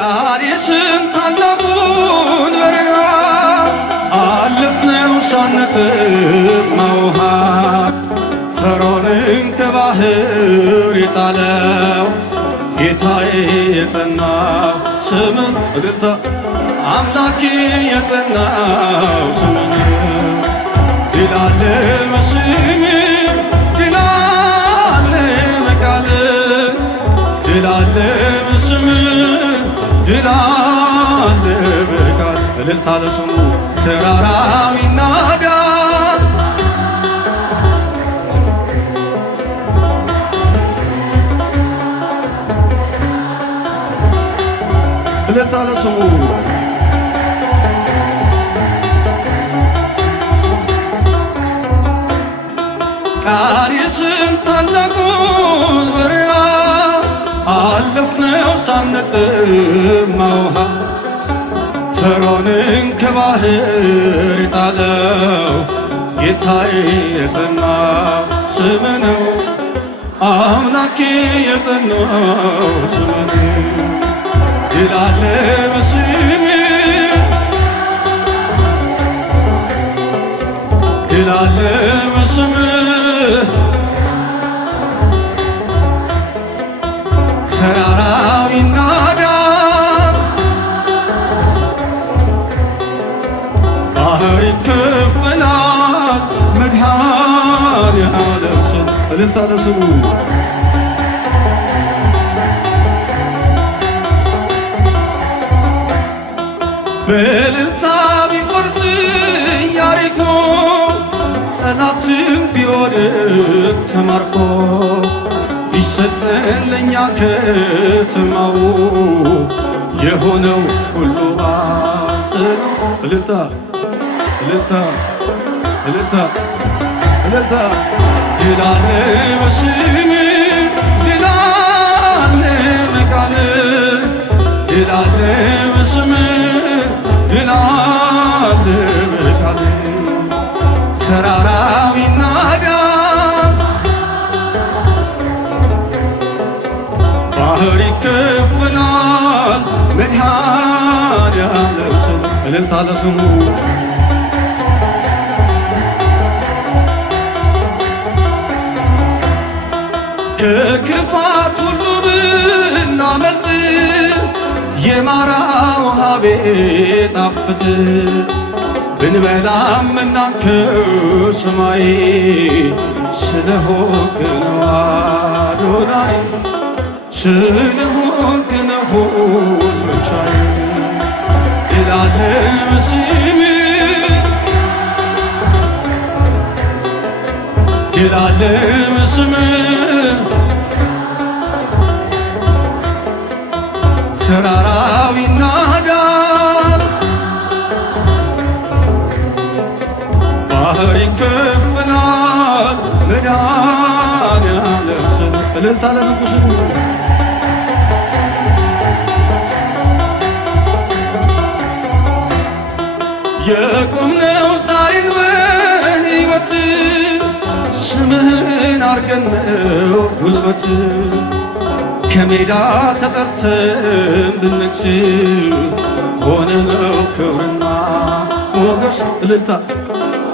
ቃዴስን ታላቁን በረሃ አለፍነው ሳንጠማ ውሃ ፈርዖንን ከባህር የጣለው ጌታዬ የጸናው ስምን እልልታ አምላኬ የጸናው ስምን ድል አለ በስምህ ድል አለ በቃልህ ድል አለ በስምህ ድል አለ በቃልህ እልልታ ለስሙ ተራራው ይናዳል እልልታ ለስሙ ቃዴስን ታላቁን በረሃ አለፍነው ሳንጠማ ውሃ ፈርዖንን ከባህር የጣለው ጌታዬ የጸናው ስምህ ነው አምላኬ የጸናው ስምህ ነው ድል አለ በስምህ ድል አለ በስምህ ተራራው ይናዳል ባህር ይከፈላል መድኃኔዓለም ስም እልልታ ለስሙ በእልልታ ቢፈርስ ኢያሪኮ ጠላትም ቢወድቅ ተማርኮ ቢሰጠን ለእኛ ከተማው የሆነው ሁሉ ባንተ ነው። እልልታ እልልታ እልልታ እልልታ ድል አለ በስምህ ድል አለ በቃልህ ድል አለ በስምህ ድል አለ በቃልህ ተራራው ይናዳል ባህር ይከፈላል መድኃኔዓለም ስም እልልታ ለስሙ ከክፋት ሁሉ ብናመልጥ የማራ ውሃ ቢጣፍጥ ብንበላም እናንተ ሰማይ ስለሆንክ ነው አዶናይ ስለሆንክ ነው ሁሉን ቻይ ድል አለ በስምህ ድል አለ በስምህ ተራራው ይናዳል ባህር ይከፈላል መድኃኔዓለም ስም እልልታ ለንጉሡ የቆምነው ዛሬን በሕይወት ስምህን አርገን ነው ጉልበት ከሜዳ ተጠርተን ብንነግስ ሆነነው ክብርና ሞገስ እልልታ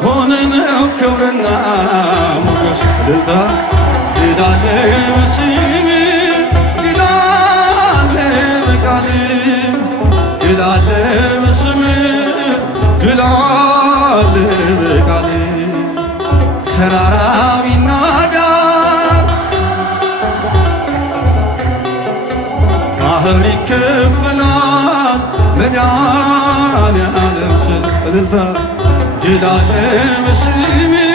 ሆነነው ክብርና ሞገስ እልልታ ድል አለ በስምህ ድል አለ በቃልህ ድል አለ በስምህ ድል አለ በቃልህ ተራራው ይናዳል ባህር ይከፈላል መድኃኔዓለም ስም እልልታ ድል አለ በስምህ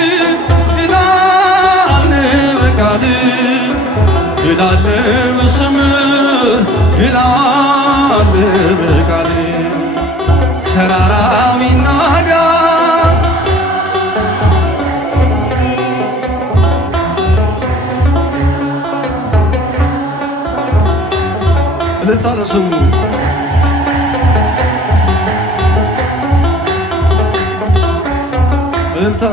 ድል አለ በቃልህ ድል አለ በስምህ ድል አለ በቃልህ ተራራው ይናዳል እልልታ ለስሙ እልልታ